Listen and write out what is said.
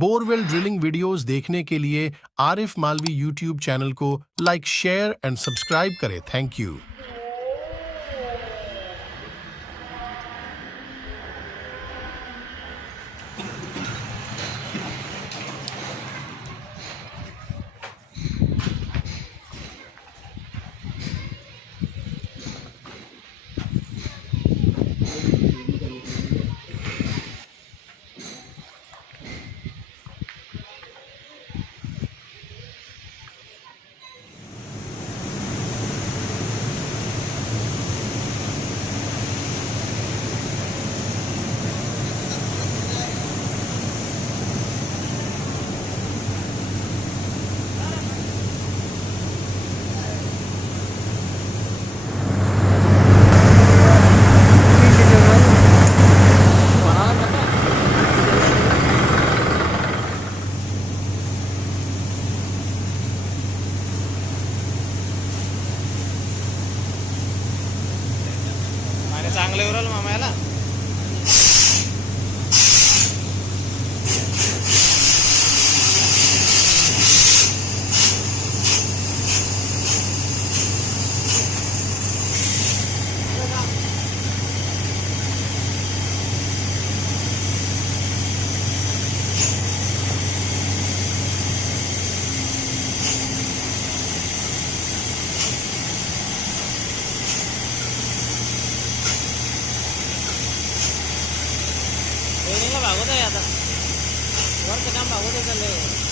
Borewell drilling videos देखने के लिए आरिफ मालवी यूट्यूब चैनल को लाइक, शेयर एंड सब्सक्राइब करें। Thank you. चांगलं उरल मामा याला भागवत आहे आता वरचं काम भागवत आहे चाललंय